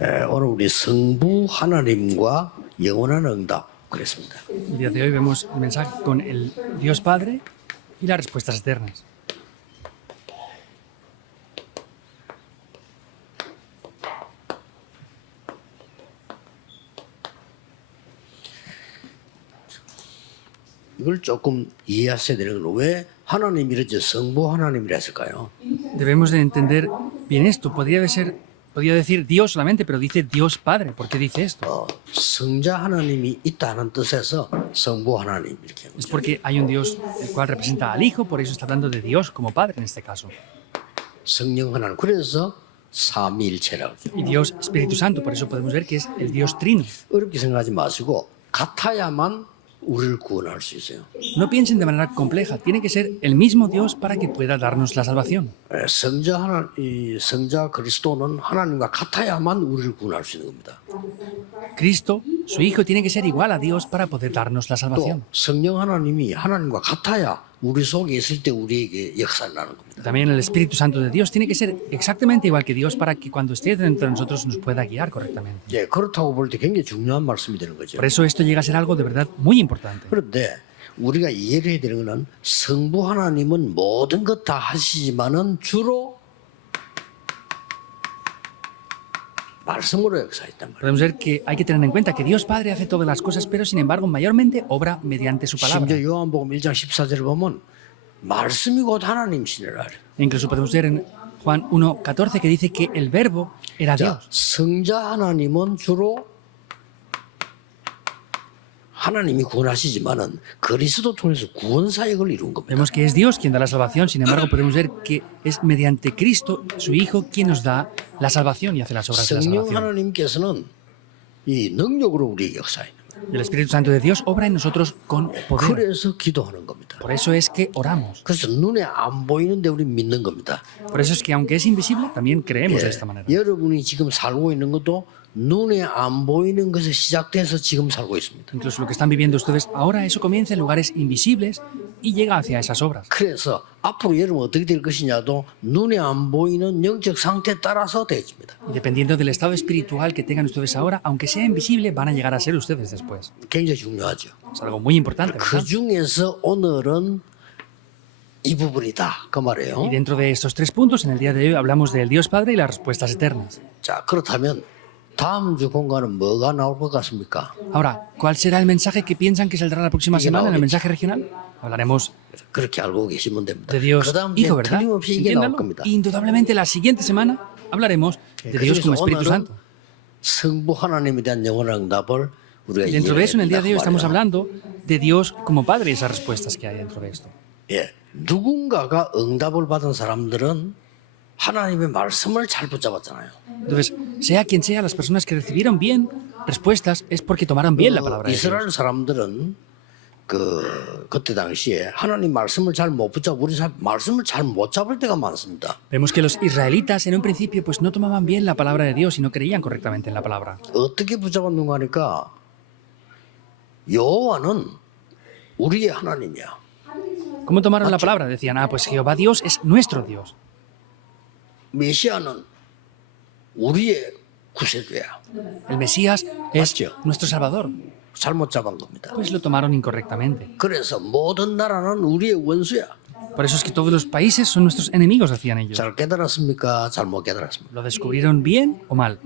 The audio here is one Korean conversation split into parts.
오늘 우리 성부 하나님과 영원한 응답 그랬습니다. El día de hoy vemos el mensaje con el Dios Padre y las respuestas eternas. 이걸 조금 이해하셔야 되는 건 왜 하나님이 이렇게 성부 하나님이라 했을까요? Debemos de entender bien esto. Podría decir Dios solamente, pero dice Dios Padre. ¿Por qué dice esto? 성자 하나님이 있다는 뜻에서 성부 하나님 이렇게 하는 Es 거죠. porque hay un Dios el cual representa al Hijo, por eso está hablando de Dios como Padre en este caso. 성령 하나님 그래서 삼위일체라고 하죠. Y Dios Espíritu Santo, por eso podemos ver que es el Dios Trino. 어렵게 생각하지 마시고 같아야만 우리를 구원할 수 있어요. No piensen de manera compleja, tiene que ser el mismo Dios para que pueda darnos la salvación. 성자 그리스도는 하나님과 같아야만 우리를 구원할 수 있는 겁니다. Cristo, su Hijo, tiene que ser igual a Dios para poder darnos la 또 salvación. 성령 하나님이 하나님과 같아야 우리 속에 있을 때 우리에게 역사를 나는 겁니다. También el Espíritu Santo de Dios tiene que ser exactamente igual que Dios para que cuando esté dentro de nosotros nos pueda guiar correctamente. 예, 그렇다고 볼 때 굉장히 중요한 말씀이 되는 거죠. Por eso esto llega a ser algo de verdad muy importante. 그런데 우리가 이해를 해야 되는 것은 성부 하나님은 모든 것 다 하시지만은 주로 말씀으로 역사했단 말이에요. Podemos ver que hay que tener en cuenta que Dios Padre hace todas las cosas, pero sin embargo mayormente obra mediante su palabra. 심지어 요한복음 1장 14절을 보면 말씀이 곧 하나님이시니라. E incluso podemos ver en Juan 1:14 que dice que el verbo era 자, Dios. 성자 하나님은 주로 하나님이 구원하시지만은 그리스도 통해서 구원 사역을 이룬 겁니다. Vemos que es Dios quien da la salvación, sin embargo podemos ver que es mediante Cristo, su Hijo, quien nos da la salvación y hace las obras de la 성령 salvación. 하나님께서는 이 능력으로 우리에게 역사하는 겁니다. El Espíritu Santo de Dios obra en nosotros con poder. 그래서 기도하는 겁니다. Por eso es que oramos. 그래서 눈에 안 보이는데 우리 믿는 겁니다. Por eso es que aunque es invisible, también creemos de esta manera. 여러분이 지금 살고 있는 것도 눈에 안 보이는 것에 시작돼서 지금 살고 있습니다. Incluso lo que están viviendo ustedes ahora, eso comienza en lugares invisibles y llega hacia esas obras. 그래서 앞으로 여러분 어떻게 될 것이냐도 눈에 안 보이는 영적 상태에 따라서 되집니다. Y dependiendo del estado espiritual que tengan ustedes ahora, aunque sea invisible, van a llegar a ser ustedes después. 굉장히 중요하죠. Es algo muy importante, 그 ¿verdad? 중에서 오늘은 이 부분이다 그 Y 말이에요. dentro de estos tres puntos, en el día de hoy hablamos del Dios Padre y las respuestas eternas. 자, 그렇다면 다음 주 공간은 뭐가 나올 것 같습니까? Ahora, ¿cuál será el mensaje que piensan que saldrá la próxima semana en el mensaje regional? Hablaremos 그렇게 알고 계시면 됩니다. de Dios 그다음 Hijo, 주에 ¿verdad? 틀림없이 이게 나올 Entiéndalo. 겁니다. Indudablemente la siguiente semana hablaremos de Dios como 그래서 Espíritu 오늘은 Santo. 성부 하나님에 대한 영원한 응답을 우리가 Y dentro de eso, en el día de hoy estamos 이해해야 됩니다. hablando de Dios como Padre y esas respuestas que hay dentro de esto. 예, 누군가가 응답을 받은 사람들은 하나님의 말씀을 잘 붙잡았잖아요. Entonces, sea quien sea, las personas que recibieron bien respuestas es porque tomaron bien la palabra de Dios. 이스라엘 사람들은 그때 당시에 하나님 말씀을 잘 못 붙잡고 우리 말씀을 잘 못 잡을 때가 많습니다. Vemos que los israelitas en un principio pues no tomaban bien la palabra de Dios y no creían correctamente en la palabra. 어떻게 붙잡았는가 하니까 여호와는 우리의 하나님이야. ¿Cómo tomaron la palabra? Decían, pues Jehová Dios es nuestro Dios. 메시아는 우리의 구세주야. El Mesías es 맞죠? nuestro Salvador. 잘못 잡은 겁니다. Pues lo tomaron incorrectamente. 그래서 모든 나라는 우리의 원수야. Por eso es que todos los países son nuestros enemigos, decían ellos. 잘 깨달았습니까? 잘못 깨달았습니까? ¿Lo descubrieron bien o mal?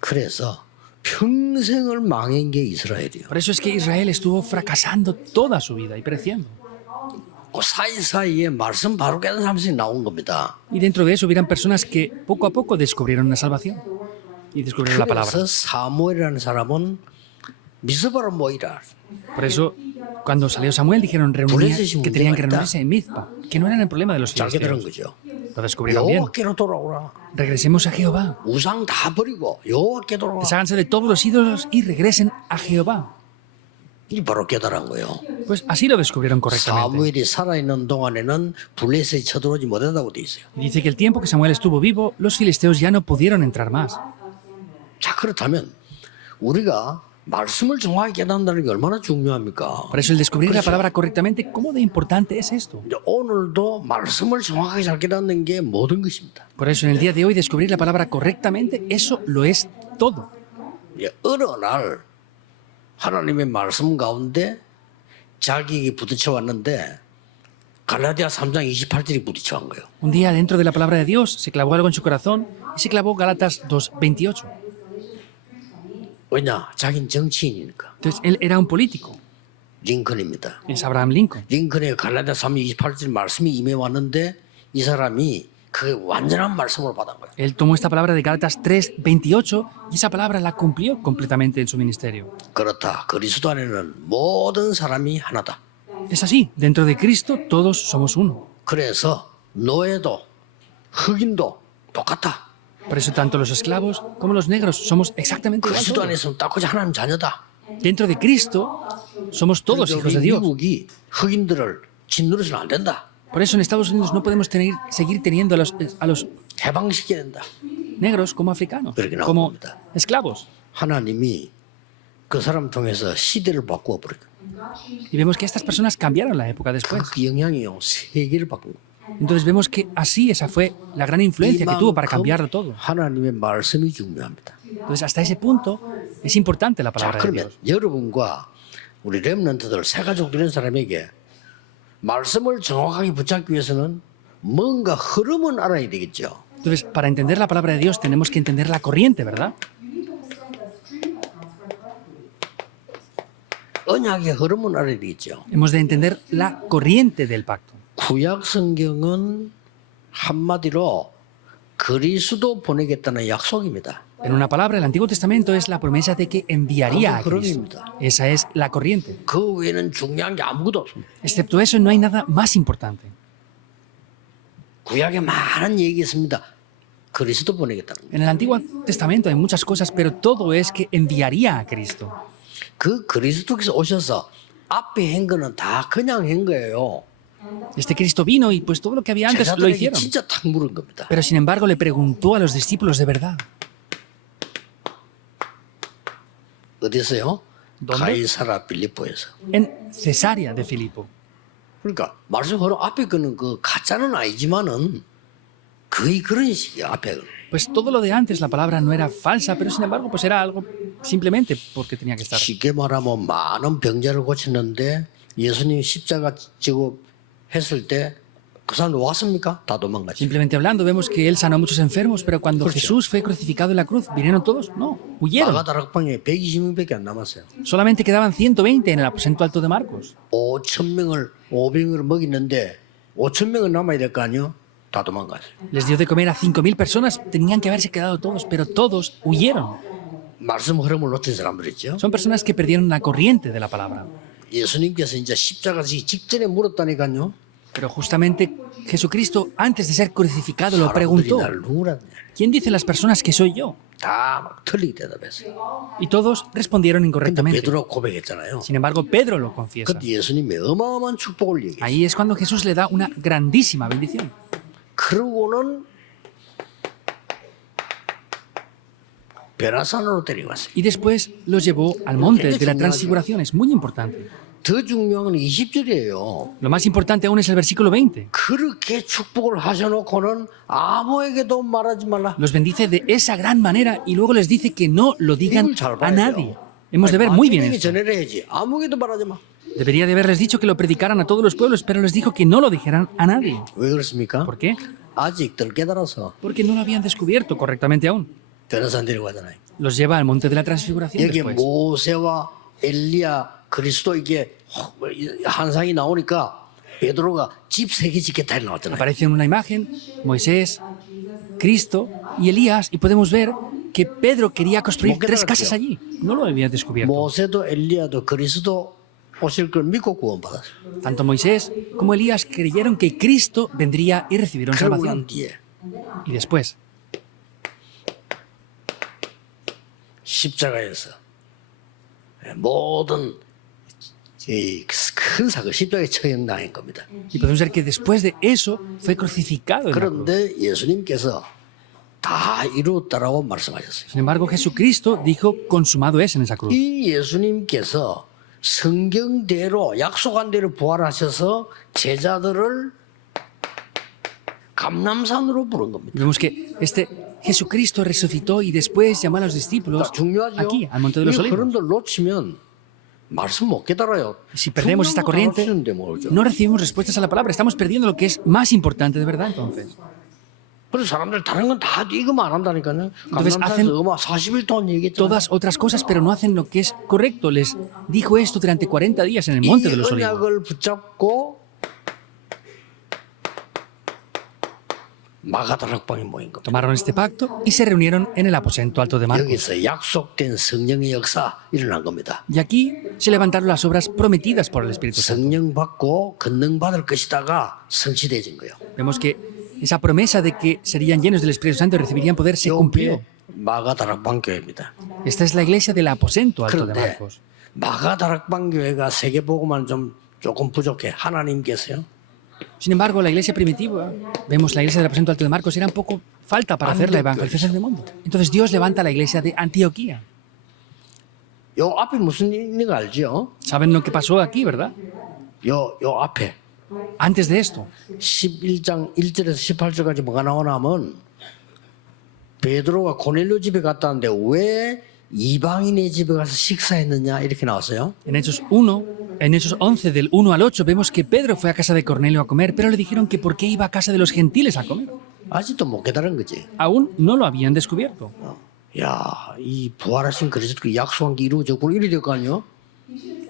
그래서 평생을 망한 게 이스라엘이요. Por eso es que Israel estuvo fracasando toda su vida y pereciendo. 그 사이사이에 말씀 바로 깨달은 사람들이 나온 겁니다. Y dentro de eso hubieran personas que poco a poco descubrieron la salvación y descubrieron la palabra. 그래서 사무엘이라는 사람은 미스바로 모이라. Por eso, cuando salió Samuel, dijeron que tenían que reunirse en Mizpa, que no eran el problema de los 잘 깨달은 filisteos. 거죠. Lo descubrieron bien. 여호와께로 돌아오라. Regresemos a Jehová. 우상 다 버리고 여호와께 돌아오라. Desháganse de todos los ídolos y regresen a Jehová. 이 바로 깨달은 거예요. Pues así lo descubrieron correctamente. 사무엘이 살아있는 동안에는 블레셋이 쳐들어오지 못한다고 돼 있어요. Y dice que el tiempo que Samuel estuvo vivo, los filisteos ya no pudieron entrar más. 자, 그렇다면 우리가 말씀을 정확히 깨닫는다는 게 얼마나 중요합니까? Por eso el descubrir la palabra correctamente, ¿cómo de importante es esto? 이제 오늘도 말씀을 정확하게 잘 깨닫는 게 모든 것입니다. Por eso en el día de hoy descubrir la palabra correctamente, eso lo es todo. 예, 어느 날 하나님의 말씀 가운데 자기에게 부딪혀 왔는데 갈라디아 3장 28절이 부딪혀 간 거예요. Un día dentro de la palabra de Dios se clavó algo en su corazón y se clavó Gálatas 2:28. 왜냐? 자기는 정치인이니까. Entonces él era un político, 링컨입니다. es Abraham Lincoln. 링컨의 갈라디아 3장 28절 말씀이 임해 왔는데 이 사람이 그 완전한 말씀을 받은 거예요. Él tomó esta palabra de Gálatas 3:28 y esa palabra la cumplió completamente en su ministerio. 그렇다. 그리스도 안에는 모든 사람이 하나다. Es así, dentro de Cristo todos somos uno. 그래서 노예도 흑인도 똑같다. Por eso tanto los esclavos como los negros somos exactamente igual. 그리스도 todos. 안에 있으면 딱 하나님 자녀다. Dentro de Cristo somos todos hijos de 우리 Dios. 미국이 흑인들을 짓누르서는 안 된다. Por eso en Estados Unidos no podemos seguir teniendo a los 해방시켜야 된다. negros como africanos, Pero que no, como 겁니다. esclavos. 하나님이 그 사람 통해서 시대를 바꾸어 버렸다. Y vemos que estas personas cambiaron la época después. 그 영향이요 세계를 바꾼 거예요. Entonces vemos que así esa fue la gran influencia que tuvo para cambiarlo todo. 하나님의 말씀이 중요합니다. Entonces hasta ese punto es importante la 자, palabra de 그러면 Dios. 여러분과 우리 렘넌트들 새가족 되는 사람에게 말씀을 정확하게 붙잡기 위해서는 뭔가 흐름은 알아야 되겠죠. Entonces, para entender la palabra de Dios tenemos que entender la corriente, ¿verdad? 언약의 흐름은 알아야 되겠죠. Hemos de entender la corriente del pacto. 구약 성경은 한마디로 그리스도 보내겠다는 약속입니다. En una palabra, el Antiguo Testamento es la promesa de que enviaría a Cristo. Esa es la corriente. 그 외에는 중요한 게 아무것도 없습니다. Excepto eso, no hay nada más importante. 구약에 많은 얘기 있습니다. 그리스도 보내겠다는 거예요. En el Antiguo Testamento hay muchas cosas, pero todo es que enviaría a Cristo. 그 그리스도께서 오셔서 앞에 한 거는 다 그냥 한 거예요. Este Cristo vino y pues todo lo que había antes lo 제자들에게 hicieron. 진짜 탁 물은 겁니다. Pero sin embargo le preguntó a los discípulos de verdad. 어디서요? ¿Dónde? 가이사라 빌립보에서. En Cesarea de Filipo. 그러니까 말씀 흐름 앞에 거는 그 가짜는 아니지만은 거의 그런 식이야 앞에 거는. Pues todo lo de antes, la palabra no era falsa, pero sin embargo pues era algo simplemente porque tenía que estar. 쉽게 말하면 많은 병자를 고쳤는데 예수님 십자가 지고 했을 때 그 사람들 왔습니까? 다 도망갔지. Simplemente hablando, vemos que él sanó a muchos enfermos, pero cuando Correcto. Jesús fue crucificado en la cruz, ¿vinieron todos? No, huyeron. 마가다락방에 120명밖에 안 남았어요. Solamente quedaban 120 en el aposento alto de Marcos. 500명을 먹이는데 5,000명은 남아야 될 거 아니요? 다 도망갔어요. Les dio de comer a 5.000 personas, tenían que haberse quedado todos, pero todos huyeron. 말씀 흐름을 놓친 사람들이죠. Son personas que perdieron la corriente de la palabra. 예수님께서 이제 십자가 지기 직전에 물었다니까요. Pero justamente Jesucristo, antes de ser crucificado, lo 사람들이 preguntó, 날 누구라냐. ¿quién dice las personas que soy yo? 다 막 틀리게 대답했어요. Y todos respondieron 근데 incorrectamente. 베드로 고백했잖아요. Sin embargo, Pedro lo confiesa. 그때 예수님이 어마어마한 축복을 얘기해요. Ahí es cuando Jesús le da una grandísima bendición. 그러고는 베라산으로 데려갔어요. Y después los llevó al monte de la transfiguración. Es muy importante. 더 중요한 건 20절이에요. Lo más importante aún es el versículo 20. 그렇게 축복을 하셔놓고는 아무에게도 말하지 말라. Los bendice de esa gran manera y luego les dice que no lo digan a nadie. Hemos de ver muy bien esto. 전해를 해야지. 아무에게도 말하지 마. Debería de haberles dicho que lo predicaran a todos los pueblos, pero les dijo que no lo dijeran a nadie. 왜 그렇습니까? ¿Por qué? 아직 덜 깨달아서 Porque no lo habían descubierto correctamente aún. 베라산 데려가잖아요. Los lleva al monte de la transfiguración 여기 después. 모세와 엘리야 그리스도 이게 한상이 나오니까 베드로가 집 3개 짓겠다 이렇게 나왔잖아요. Aparece en una imagen Moisés, Cristo y Elías y podemos ver que Pedro quería construir 3 casas allí. No lo había descubierto. 모세도 엘리야도 그리스도 오실 걸 믿고 구원받았어요. Tanto Moisés como Elías creyeron que Cristo vendría y recibieron 그러고 난 salvación. 뒤에 Y después, 십자가에서 모든 큰 사고 십자가에 처형당한 겁니다. y podemos ver que después de eso fue crucificado en la cruz. 그런데 예수님께서 다 이루었다라고 말씀하셨어요. Sin embargo, Jesucristo dijo, consumado es en esa cruz. 이 예수님께서 성경대로 약속한 대로 부활하셔서 제자들을 감람산으로 부른 겁니다. Vemos que este Jesucristo resucitó y después llamó a los discípulos 중요하죠. aquí, al Monte de 이 los Olivos. 흐름들 놓치면 말씀 못 깨달아요. Si perdemos esta 중요한 거 corriente, 놓치는데 모르죠. no recibimos respuestas a la palabra. Estamos perdiendo lo que es más importante de verdad, entonces. 그래서 사람들 다른 건 다 이거만 안 한다니까요. Entonces hacen 감람산에서 음악 40일 동안 얘기했잖아요. Todas otras cosas, pero no hacen lo que es correcto. Les dijo esto durante 40 días en el Monte 이 de los Olivos. 언약을 붙잡고 마가다락방에 모인 겁니다. Tomaron este pacto y se reunieron en el aposento alto de Marcos. 여기서 약속된 성령의 역사 일어난 겁니다. Y aquí se levantaron las obras prometidas por el Espíritu Santo. 성령 받고 권능 받을 것이다가 성취되진 거예요. Vemos que esa promesa de que serían llenos del Espíritu Santo y recibirían poder se cumplió. 이게 마가다락방 교회입니다. Esta es la iglesia del aposento alto de 그런데 Marcos. 마가다락방 교회가 세계복음만 좀 조금 부족해. 하나님께서요. Sin embargo, la iglesia primitiva, vemos la iglesia del aposento alto de Marcos, era un poco falta para hacer la evangelización del mundo. Entonces Dios levanta la iglesia de Antioquía. 요 앞에 무슨 일인가 알죠? ¿Saben lo que pasó aquí, verdad? 요 앞에 Antes de esto, 11장 1절에서 18절까지 뭐가 나오냐면 베드로가 고넬료 집에 갔다는데 왜 이방인의 집에 가서 식사했느냐 이렇게 나왔어요. en Hechos 11 del 1 al 8 vemos que Pedro fue a casa de Cornelio a comer, pero le dijeron que por qué iba a casa de los gentiles a comer. 아직도 못 깨달은 거지. Aún no lo habían descubierto. 야, 이 부활하신 그리스도 그 약속한 게 이루어졌고 이래 될 거 아니에요?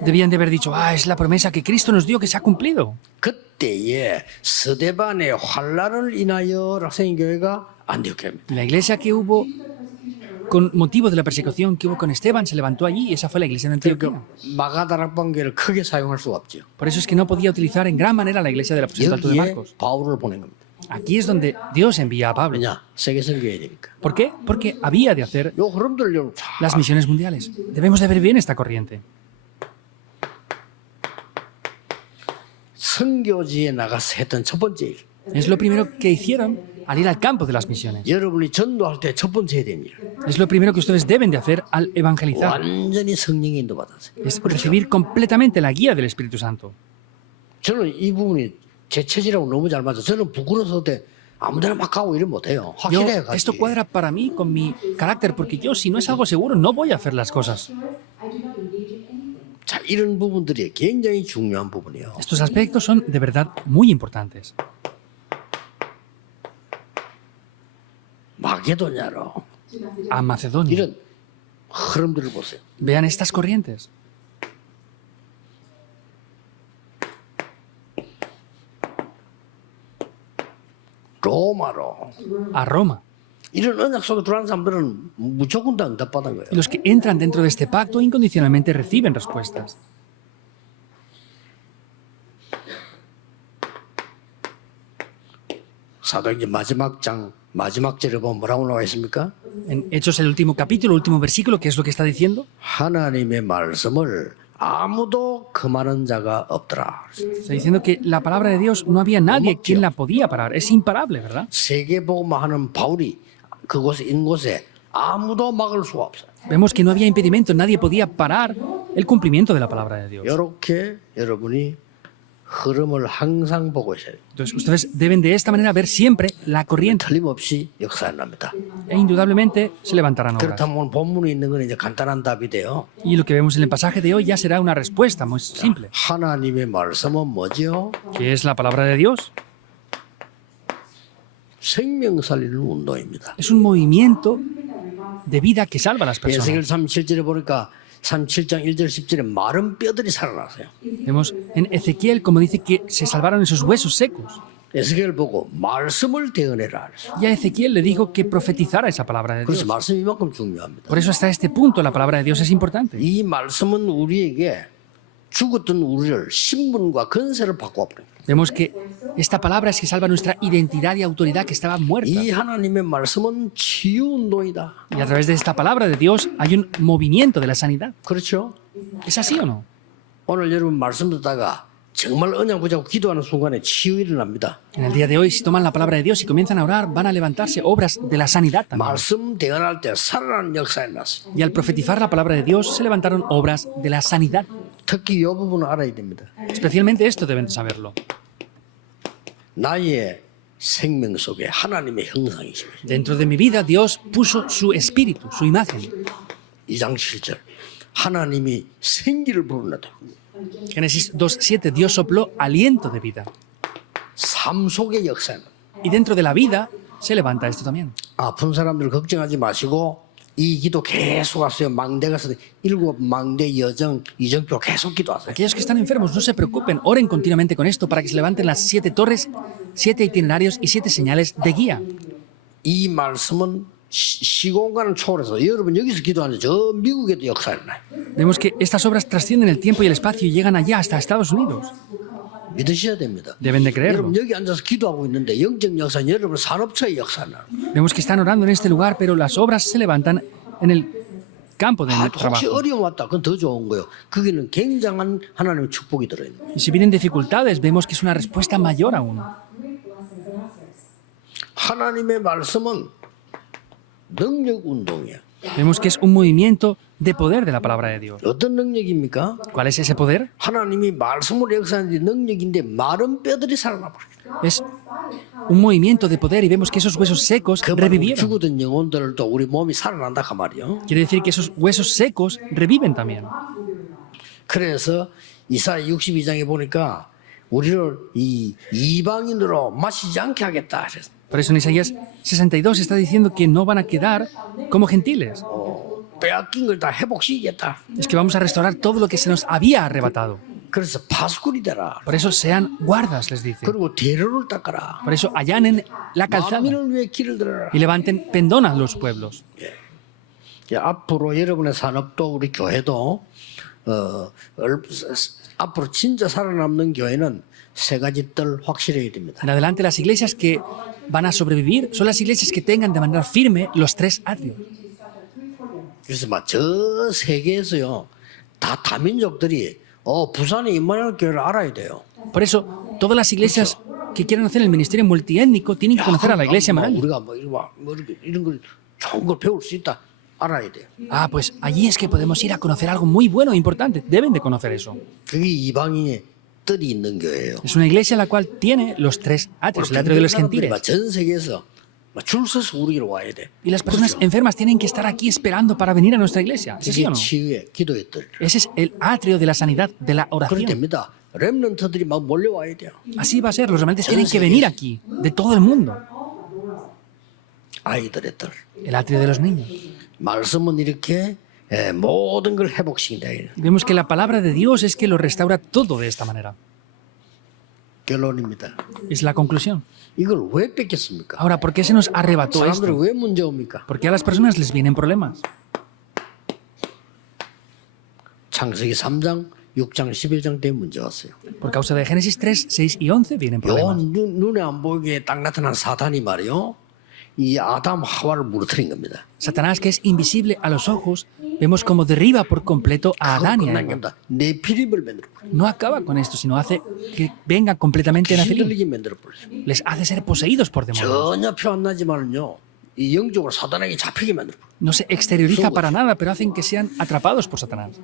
Debían de haber dicho, es la promesa que Cristo nos dio que se ha cumplido. 그때에 스데반의 환란을 인하여 락생교회가 안디옥교회입니다. La iglesia que hubo con motivo de la persecución que hubo con Esteban se levantó allí y esa fue la iglesia de Antioquía. 마가다락방교회를 크게 사용할 수가 없죠. Por eso es que no podía utilizar en gran manera la iglesia del aposento alto de 여기에 Marcos. 바울을 보낸 겁니다. Aquí es donde Dios envía a Pablo. 왜냐? 세계 선교해야 되니까. ¿Por qué? Porque había de hacer 요 흐름들 좀 las misiones mundiales. Debemos de ver bien esta corriente. 선교지에 나가서 했던 첫 번째 일. Es lo primero que hicieron al ir al campo de las misiones. 여러분이 전도할 때 첫 번째 해야 되는 일. Es lo primero que ustedes deben de hacer al evangelizar. 완전히 성령의 인도 받았어요. Es recibir completamente la guía del Espíritu Santo. 저는 이 부분이 제 체질하고 너무 잘 맞아요. 저는 부끄러워서 때 아무데나 막 가고 이러면 못해요. Yo, 확실해야 가지. esto cuadra para mí con mi carácter, porque yo, si no es algo seguro, no voy a hacer las cosas. 자, 이런 부분들이 굉장히 중요한 부분이에요. Estos aspectos son de verdad muy importantes. 마게도냐로 A Macedonia. 이런 흐름들을 보세요. Vean estas corrientes. 로마로 A Roma. 이런 언약 속에 들어가는 사람들은 무조건 다 응답받은 거예요. Y los que entran dentro de este pacto incondicionalmente reciben respuestas. 사도행전 마지막 장 마지막 절에 보면 뭐라고 나와 있습니까? En Hechos, el último capítulo, último versículo, ¿qué es lo que está diciendo? 하나님의 말씀을 아무도 금하는 자가 없더라. Está diciendo que la palabra de Dios no había nadie quien la podía parar. Es imparable, ¿verdad? 세계복음하는 바울이 그곳에 있는 곳에 아무도 막을 수가 없어요. Vemos que no había impedimento, nadie podía parar el cumplimiento de la palabra de Dios. 이렇게 여러분이 흐름을 항상 보고 있어야 돼요. Entonces, ustedes deben de esta manera ver siempre la corriente 틀림없이 역사가 납니다. e indudablemente se levantarán obras. 그렇다면 본문에 있는 건 이제 간단한 답이 돼요. Y lo que vemos en el pasaje de hoy ya será una respuesta muy simple. 하나님의 말씀은 뭐죠? ¿Qué es la palabra de Dios? 생명 살리는 운동입니다. Es un movimiento de vida que salva a las 에스겔 personas. 37절에 보니까 37장 1절 10절에 마른 뼈들이 살아났어요. Vemos en Ezequiel como dice que se salvaron esos huesos secos. 에스겔 보고 말씀을 대언해라. Y a Ezequiel le dijo que profetizara esa palabra de 그래서 Dios. 말씀이 이만큼 중요합니다. Por eso hasta este punto la palabra de Dios es importante. 이 말씀은 우리에게 죽었던 우리를 신분과 건세를 바꿔버립니다. Vemos que esta palabra es que salva nuestra identidad y autoridad que estaba muerta. 이 하나님의 말씀은 치유 운동이다. Y a través de esta palabra de Dios hay un movimiento de la sanidad. 그렇죠? ¿Es así o no? 오늘 여러분 말씀 듣다가 정말 언약 붙잡고 기도하는 순간에 치유 일어납니다. En el día de hoy, si toman la palabra de Dios y comienzan a orar, van a levantarse obras de la sanidad también. 말씀 대언할 때 살아나는 역사에 났어요. Y al profetizar la palabra de Dios, se levantaron obras de la sanidad. 특히 이 부분을 알아야 됩니다. Especialmente esto deben de saberlo. 나의 생명 속에 하나님의 형상이십니다. Dentro de mi vida Dios puso su espíritu, su imagen. 2장 7절 하나님이 생기를 불어넣다. Génesis 2:7, Dios sopló aliento de vida. 삶 속의 역사는 Y dentro de la vida se levanta esto también. 아픈 사람들 걱정하지 마시고 이 기도 계속 하세요. 망대 가서 7 망대 여정 이정표 계속 기도하세요. Aquellos que están enfermos, no se preocupen, oren continuamente con esto para que se levanten las 7 torres, 7 itinerarios y 7 señales de guía. 이 말씀은 시공간을 초월해서 여러분 여기서 기도하는 저 미국에도 역사를 나요. Vemos que estas obras trascienden el tiempo y el espacio y llegan allá hasta Estados Unidos. 믿으셔야 됩니다. Deben de creerlo. 여러분 여기 앉아서 기도하고 있는데 영적 역사는 여러분 산업처의 역사는 Vemos que están orando en este lugar, pero las obras se levantan en el campo del 혹시 trabajo. 어려움 왔다. 그건 더 좋은 거예요. 거기는 굉장한 하나님의 축복이 들어있는 거예요. Y si vienen dificultades, vemos que es una respuesta mayor aún. 하나님의 말씀은 능력 운동이야. Vemos que es un movimiento de poder de la palabra de Dios. 어떤 능력입니까? ¿Cuál es ese poder? 하나님이 말씀으로 역사하는 능력인데 마른 뼈들이 살아나 버려요. Es un movimiento de poder y vemos que esos huesos secos 그 말은 revivieron. 죽었던 영혼들도 우리 몸이 살아난다 그 말이요. Quiere decir que esos huesos secos reviven también. 그래서 이사야 62장에 보니까 우리를 이 이방인으로 마시지 않게 하겠다. Por eso en Isaías 62 está diciendo que no van a quedar como gentiles. 빼앗긴 걸 다 회복시키겠다. Es que vamos a restaurar todo lo que se nos había arrebatado. 그래서 파수꾼이 되라. Por eso sean guardas, les dice. 그리고 대로를 닦아라. Por eso allanen la calzada 만민을 위해 길을 들어라. y levanten pendón a los pueblos. 앞으로 여러분의 산업도 우리 교회도 앞으로 진짜 살아남는 교회는 세 가지 뜰 확실해야 됩니다. En adelante, las iglesias que van a sobrevivir son las iglesias que tengan de manera firme los 3 atrios. 그래서 막 저 세계에서요 다 다민족들이 부산에 이만한 교회를 알아야 돼요. Por eso, todas las iglesias que quieran hacer el ministerio multiétnico tienen que conocer a la iglesia Marán. 우리가 이런 걸 좋은 걸 배울 수 있다 알아야 돼요. Ah, pues allí es que podemos ir a conocer algo muy bueno e importante. Deben de conocer eso. 그게 이방인의 뜰이 있는 교회예요. Es una iglesia la cual tiene los 3 atrios, el atrio de los gentiles. 전 세계에서 줄 서서 우리로 와야 돼. Y las personas enfermas tienen que estar aquí esperando para venir a nuestra iglesia. ¿Sí, sí 이게 o no? 치유의 기도의 뜰. Ese es el atrio de la sanidad, de la 그렇게 oración. 됩니다. 렘넌트들이 막 몰려와야 돼요. Así va a ser. Los remanentes tienen que venir aquí, de todo el mundo. 아이들의 뜰. El atrio de los niños. 말씀은 이렇게 모든 걸 회복시킨다. Vemos que la palabra de Dios es que lo restaura todo de esta manera. 결론입니다. Es la conclusión. 이걸 왜 뺏겼습니까? Ahora, ¿por qué se nos arrebató 사람들은 esto? 왜 문제 옵니까? Porque a las personas les vienen problemas. 창세기 3장, 6장, 11장 때 문제 왔어요. Por causa de Génesis 3, 6 y 11 vienen 요 problemas. 눈에 안 보이게 딱 나타난 사탄이 말이요. 이 아담 하와를 무너뜨린 겁니다. Satanás, que es invisible a los ojos, vemos como derriba por completo a Adán y a 끝난 Eva. 겁니다. 네피림을 만들어버려. No acaba con esto, sino hace que vengan completamente Nefilim. 힘들리게 만들어버려. Les hace ser poseídos por demonios. 전혀 표 안 나지만은요. 이 영적으로 사단에게 잡히게 만들어버려. No se exterioriza para nada, pero hacen que sean atrapados por Satanás.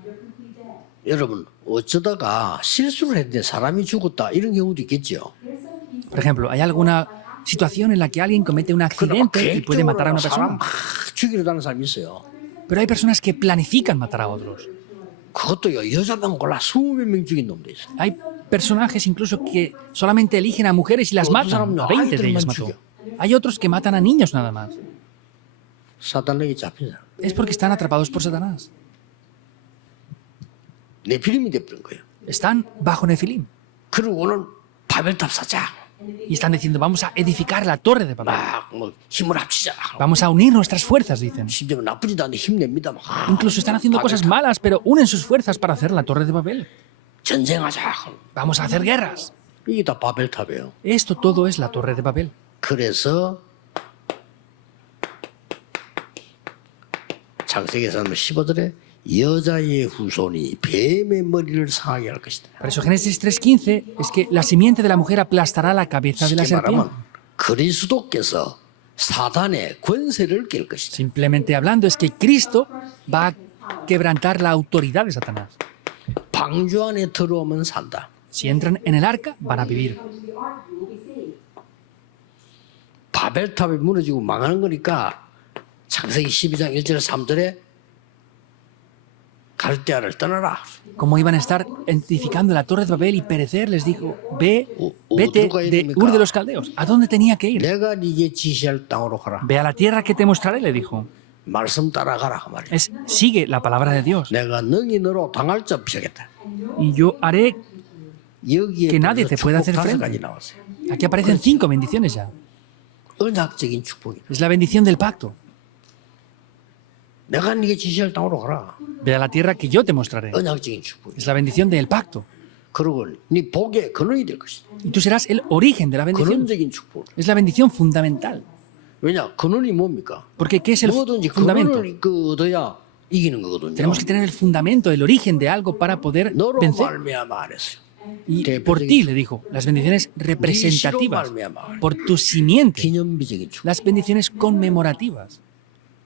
여러분 어쩌다가 실수를 했는데 사람이 죽었다 이런 경우도 있겠죠. Por ejemplo, hay alguna situación en la que alguien comete un accidente y puede matar a una 사람 persona. 막 죽이려고 하는 사람이 있어요. Pero hay personas que planifican matar a otros. 그것도요 여자만 골라 20몇 명 죽인 놈도 있어요. Hay personajes incluso que solamente eligen a mujeres y las matan. A 20 de ellas mató. Hay otros que matan a niños nada más. 사단에게 잡힌 사람. Es porque están atrapados por Satanás. 네피림이 돼버린 거예요. Están bajo Nefilim. 그리고 오늘 바벨탑 사자. Y están diciendo, vamos a edificar la torre de Babel. 막뭐 힘을 합치자. Vamos a unir nuestras fuerzas, dicen. 심지어 나쁘지도 않은데 힘냅니다. 막. Incluso están haciendo cosas malas, pero unen sus fuerzas para hacer la torre de Babel. 전쟁하자. Vamos a hacer guerras. 이게 다 바벨탑이에요. Esto todo es la torre de Babel. 그래서 창세기에서 15절에 여자의 후손이 뱀의 머리를 상하게 할 것이다. Por eso Génesis 3:15 es que la simiente de la mujer aplastará la cabeza de la 쉽게 serpiente. 말하면 그리스도께서 사단의 권세를 깰 것이다. Simplemente hablando es que Cristo va a quebrantar la autoridad de Satanás. 방주 안에 들어오면 산다. Si entran en el arca, van a vivir. 바벨탑이 무너지고 망하는 거니까 창세기 12장 1절 3절에 갈대아를 떠나라. Como iban a estar edificando la torre de Babel y perecer, les dijo, vete 어디로 가야 de 됩니까? Ur de los Caldeos. ¿A dónde tenía que ir? 내가 네게 지시할 땅으로 가라. Ve a la tierra que te mostraré, le dijo. 말씀 따라가라 그 말이야. Sigue la palabra de Dios. 내가 능히 너로 당할 자 없이겠다. Y yo haré. 여기에 Que nadie te pueda 축복 hacer 다섯 frente. 가지 나왔어요. Aquí aparecen 5 bendiciones ya. 언약적인 축복이다. Es la bendición del pacto. 내가 네게 지시할 땅으로 가라. Ve a la tierra que yo te mostraré. 언약적인 축복이다. Es la bendición del pacto. 그러고 네 복의 근원이 될 것이다. Y tú serás el origen de la bendición. 근원적인 축복. Es la bendición fundamental. 왜냐? 근원이 뭡니까? Porque ¿qué es el 뭐든지 fundamento? 근원을 얻어야 이기는 거거든요. Tenemos que tener el fundamento, el origen de algo para poder 너로 vencer. 말미암아 안 했어요. Y por ti, le dijo, las bendiciones representativas, por tu simiente, 기념비적인 축복. las bendiciones conmemorativas.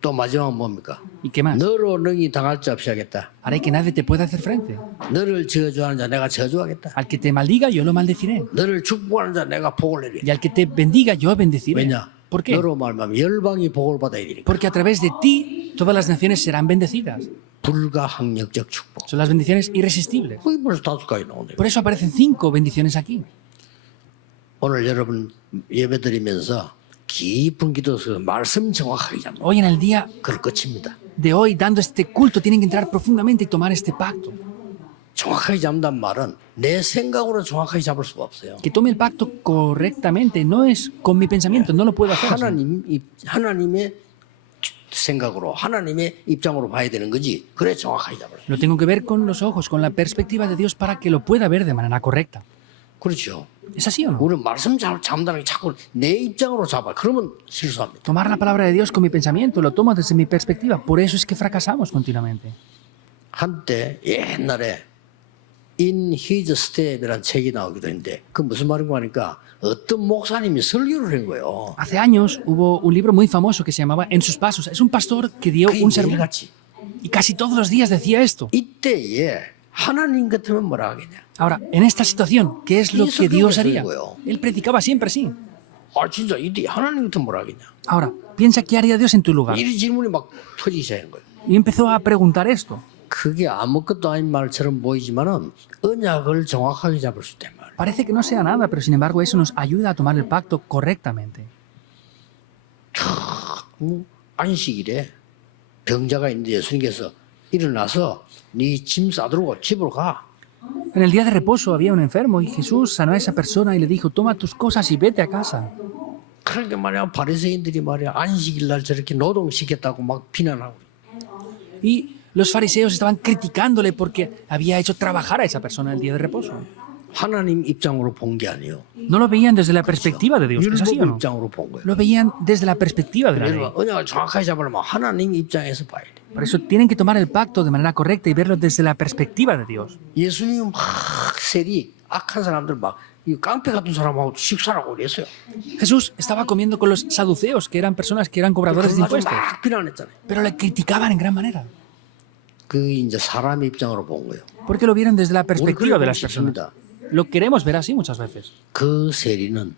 또 마지막 뭡니까? ¿Y qué más? 너로 능히 당할 자 없이 하겠다. Haré que nadie te pueda hacer frente. 너를 저주하는 자 내가 저주하겠다. Al que te maldiga, yo lo maldeciré. 너를 축복하는 자 내가 복을 내리. Y al que te bendiga, yo bendeciré. 왜냐? ¿Por qué? 너로 말미암아 열방이 복을 받아야 되니까. Porque a través de ti, todas las naciones serán bendecidas. 불가항력적 축복. Son las bendiciones irresistibles. 거기 벌써 5가지 나오네요. Por eso aparecen 5 bendiciones aquí. 오늘 여러분 예배드리면서 깊은 기도 속에서 말씀 정확하게 잡는 Hoy en el día 그럴 끝입니다. de hoy, dando este culto, tienen que entrar profundamente y tomar este pacto. 정확하게 잡는다는 말은 내 생각으로 정확하게 잡을 수가 없어요. Que tome el pacto correctamente, no es con mi pensamiento, no lo puedo hacer así. 하나님의 생각으로 하나님의 입장으로 봐야 되는 거지. 그래 정확하게 잡을 수. Lo tengo que ver con los ojos, con la perspectiva de Dios para que lo pueda ver de manera correcta. 그렇죠. ¿Es así o no? 우리는 말씀 잡는다는 게 자꾸 내 입장으로 잡아. 그러면 실수합니다. Tomar la palabra de Dios con mi pensamiento, lo tomo desde mi perspectiva. Por eso es que fracasamos continuamente. 한때 옛날에 In His Step이라는 책이 나오기도 했는데 그 무슨 말인가 하니까 어떤 목사님이 설교를 한 거예요. Hace años hubo un libro muy famoso que se llamaba En sus pasos. Es un pastor que dio un sermón 매일같이. y casi todos los días decía esto. 이때에 하나님 같으면 뭐라 하겠냐. Ahora, en esta situación, ¿qué es lo que Dios haría? Él predicaba siempre así. 아 진짜 이때 하나님 같으면 뭐라 하겠냐. Ahora, piensa qué haría Dios en tu lugar. 이 질문이 막 터지기 시작한 거예요. Y empezó a preguntar esto. 그게 아무것도 아닌 말처럼 보이지만은 언약을 정확하게 잡을 수 있단 말이에요. Parece que no sea nada, pero sin embargo eso nos ayuda a tomar el pacto correctamente. 안식일에 병자가 있는데 예수님께서 일어나서 네 짐 싸들고 집으로 가. En el día de reposo había un enfermo y Jesús sanó a esa persona y le dijo, toma tus cosas y vete a casa. 그러니까 말이야 바리새인들이 말이야 안식일 날 저렇게 노동시켰다고 막 비난하고. Y los fariseos estaban criticándole porque había hecho trabajar a esa persona el día de reposo. 하나님 입장으로 본 게 아니에요. No lo veían desde la perspectiva de Dios, ¿es así o 율법 no? 입장으로 본 거예요. Lo veían desde la perspectiva de la ley. 여러분 언약을 정확하게 잡으려면 하나님 입장에서 봐야 돼. Por eso tienen que tomar el pacto de manera correcta y verlo desde la perspectiva de Dios. 예수님 막 세리 악한 사람들 막 이 깡패 같은 사람하고 식사하고 그랬어요. Jesús estaba comiendo con los saduceos, que eran personas que eran cobradores de 그거 가지고 impuestos, 막 비난했잖아요. pero le criticaban en gran manera. 그게 이제 사람 입장으로 본 거예요. Porque lo vieron desde la 우리 perspectiva de 그걸 las personas. 싶습니다. Lo queremos ver así muchas veces. 그 세리는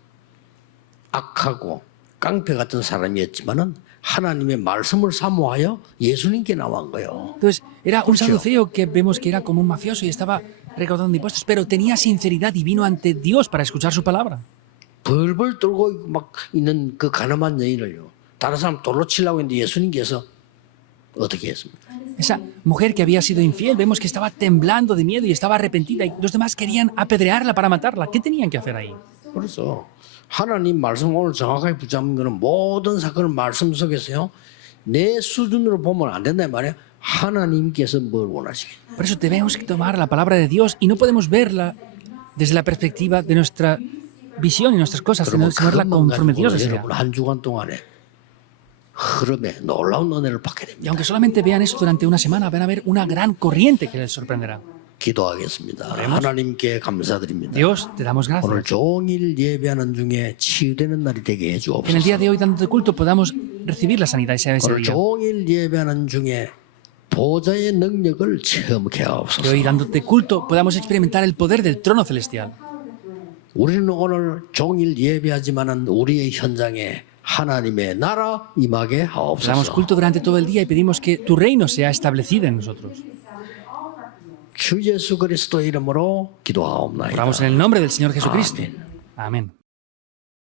악하고 깡패 같은 사람이었지만은 하나님의 말씀을 사모하여 예수님께 나온 거예요. Entonces, era un Kutyo. saduceo que vemos que era como un mafioso y estaba recaudando impuestos, pero tenía sinceridad y vino ante Dios para escuchar su palabra. 벌벌 떨고 막 있는 그 가늠한 여인을요. 다른 사람 돌로 치려고 했는데 예수님께서 어떻게 했습니까? Esa mujer que había sido infiel, vemos que estaba temblando de miedo y estaba arrepentida y los demás querían apedrearla para matarla. ¿Qué tenían que hacer ahí? 그래서 하나님 말씀 오늘 정확하게 붙잡는 거는 모든 사건을 말씀 속에서요. 내 수준으로 보면 안 된단 말이에요. 하나님께서 뭘 원하시겠냐. Por eso tenemos que tomar la palabra de Dios y no podemos verla desde la perspectiva de nuestra visión y nuestras cosas, sino verla conforme Dios desea. 여러분 한 주간 동안에 흐름에 놀라운 은혜를 받게 Y 됩니다. aunque solamente vean esto durante una semana, van a ver una gran corriente que les sorprenderá. 기도하겠습니다. 하나님께 감사드립니다. Dios, te damos 오늘 gracias. 종일 예배하는 중에 치유되는 날이 되게 Que en el 해주옵소서. día de hoy, dándote culto, podamos recibir la sanidad y sea ese 오늘 día. 종일 예배하는 중에 보좌의 능력을 체험케 Que 하옵소서. hoy, dándote culto, podamos experimentar el poder del trono celestial. 우리는 오늘 종일 예배하지만은 우리의 현장에 하나님의 나라 임하게 Damos 하옵소서. culto durante todo el día y pedimos que tu reino sea establecido en nosotros. 주 예수 그리스도 이름으로 기도하옵나이다. Oramos en el nombre del Señor Jesucristo. Amén. Amén.